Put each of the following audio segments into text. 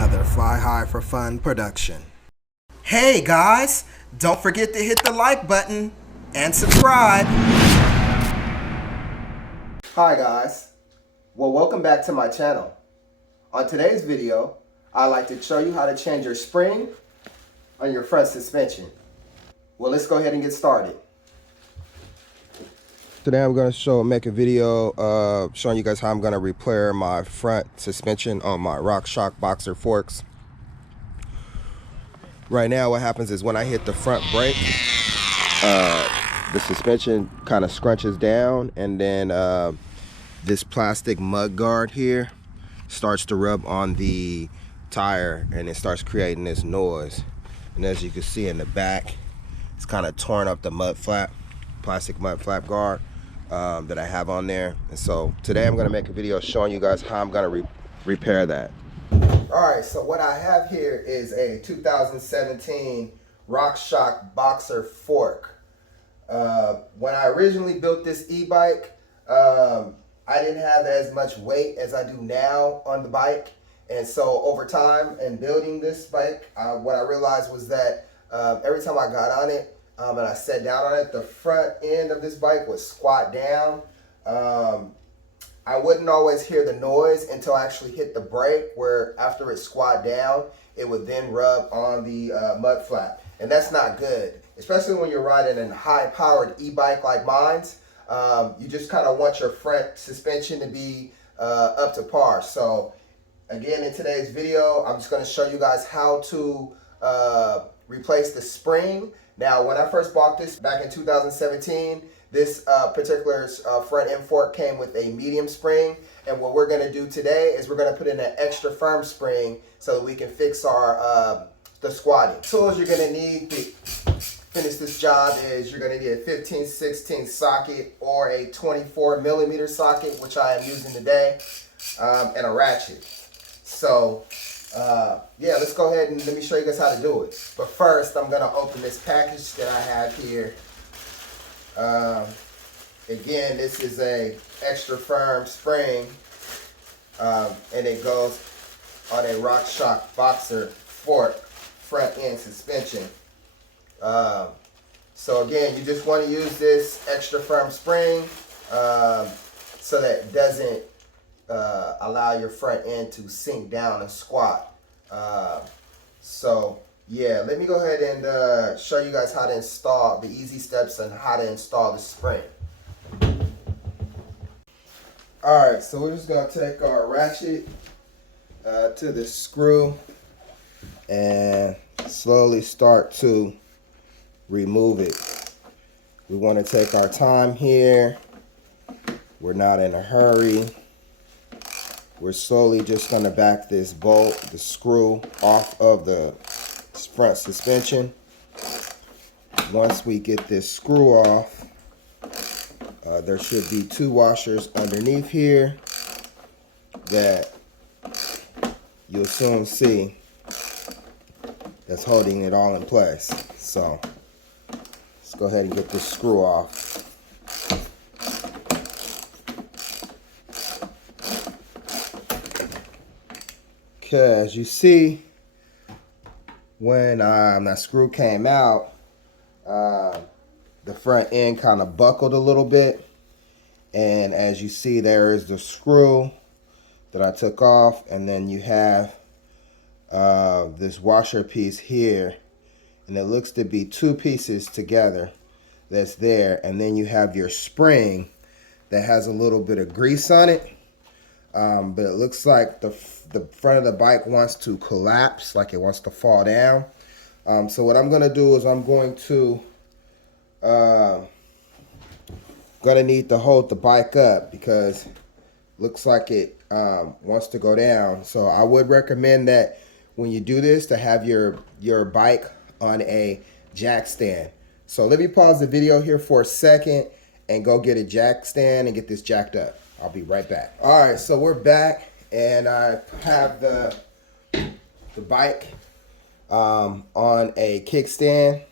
another Fly High for Fun production. Hey guys, don't forget to hit the like button and subscribe. Hi guys, well welcome back to my channel. On today's video, I'd like to show you how to change your spring on your front suspension. Well, let's go ahead and get started. Today I'm going to make a video showing you guys how I'm going to repair my front suspension on my RockShox boxer forks. Right now what happens is when I hit the front brake, the suspension kind of scrunches down, and then this plastic mud guard here starts to rub on the tire and it starts creating this noise. And as you can see in the back, it's kind of torn up the mud flap, plastic mud flap guard that I have on there. And so today I'm going to make a video showing you guys how I'm going to repair that. Alright, so what I have here is a 2017 RockShox boxer fork. When I originally built this e-bike, I didn't have as much weight as I do now on the bike. And so over time in building this bike, what I realized was that every time I got on it, and I sat down on it, the front end of this bike would squat down. I wouldn't always hear the noise until I actually hit the brake, where after it squat down, it would then rub on the mud flap. And that's not good, especially when you're riding a high-powered e-bike like mine's. You just kind of want your front suspension to be up to par. So again, in today's video, I'm just going to show you guys how to replace the spring. Now, when I first bought this back in 2017, this particular front end fork came with a medium spring. And what we're going to do today is we're going to put in an extra firm spring so that we can fix our the squatting. Tools you're going to need to finish this job is you're going to need a 15/16 socket or a 24mm socket, which I am using today, and a ratchet. So yeah, let's go ahead and let me show you guys how to do it. But first, I'm going to open this package that I have here. Again, this is a extra firm spring, and it goes on a RockShox boxer fork front end suspension. So again, you just want to use this extra firm spring so that it doesn't allow your front end to sink down and squat. So yeah, let me go ahead and show you guys how to install the easy steps on how to install the spring. Alright, so we're just going to take our ratchet to the screw and slowly start to remove it. We want to take our time here. We're not in a hurry. We're slowly just going to back this bolt, the screw, off of the front suspension. Once we get this screw off, there should be two washers underneath here that you'll soon see that's holding it all in place. So let's go ahead and get this screw off. Okay, as you see, when that screw came out, the front end kind of buckled a little bit. And as you see, there is the screw that I took off. And then you have this washer piece here. And it looks to be two pieces together that's there. And then you have your spring that has a little bit of grease on it. But it looks like the front of the bike wants to collapse, like it wants to fall down. So what I'm going to do is I'm going to need to hold the bike up because it looks like it wants to go down. So I would recommend that when you do this to have your bike on a jack stand. So let me pause the video here for a second and go get a jack stand and get this jacked up. I'll be right back. All right, so we're back, and I have the bike on a kickstand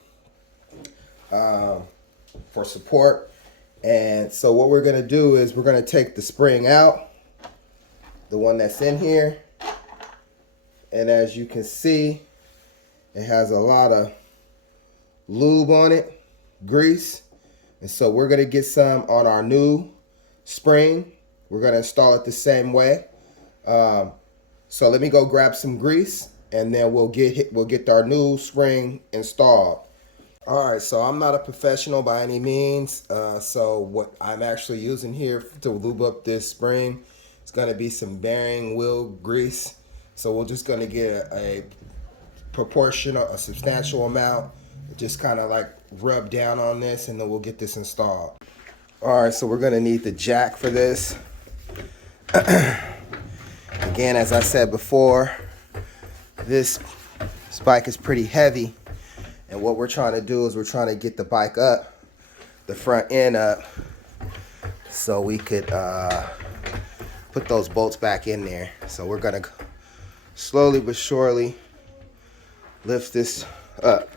for support. And so what we're gonna do is we're gonna take the spring out, the one that's in here, And as you can see, it has a lot of lube on it, grease. And so we're gonna get some on our new spring. We're gonna install it the same way. So let me go grab some grease, and then we'll get our new spring installed. All right, so I'm not a professional by any means. So what I'm actually using here to lube up this spring is gonna be some bearing wheel grease. So we're just gonna get a proportional, a substantial amount, just kind of like rub down on this, and then we'll get this installed. All right, so we're gonna need the jack for this. Again, as I said before, this bike is pretty heavy, and what we're trying to do is we're trying to get the bike up, the front end up, so we could put those bolts back in there. So we're gonna slowly but surely lift this up.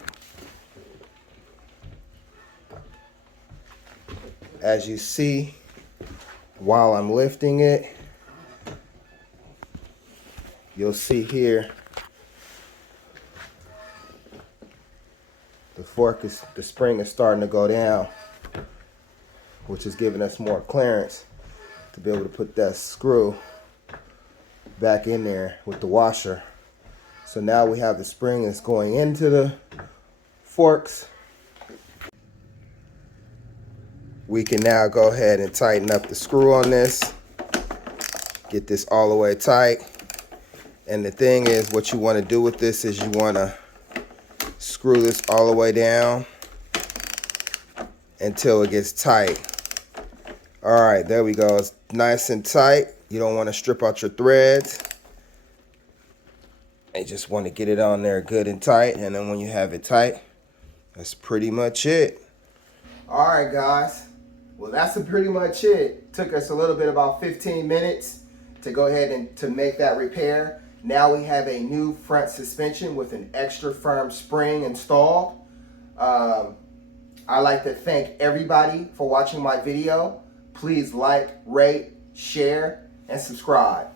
As you see, while I'm lifting it, you'll see here the spring is starting to go down, which is giving us more clearance to be able to put that screw back in there with the washer. So now we have the spring that's going into the forks. We can now go ahead and tighten up the screw on this, get this all the way tight. And the thing is, what you want to do with this is you want to screw this all the way down until it gets tight. All right, there we go. It's nice and tight. You don't want to strip out your threads. You just want to get it on there good and tight. And then when you have it tight, that's pretty much it. All right, guys. Well, that's pretty much it. Took us a little bit, about 15 minutes to go ahead and to make that repair. Now we have a new front suspension with an extra firm spring installed. I'd like to thank everybody for watching my video. Please like, rate, share, and subscribe.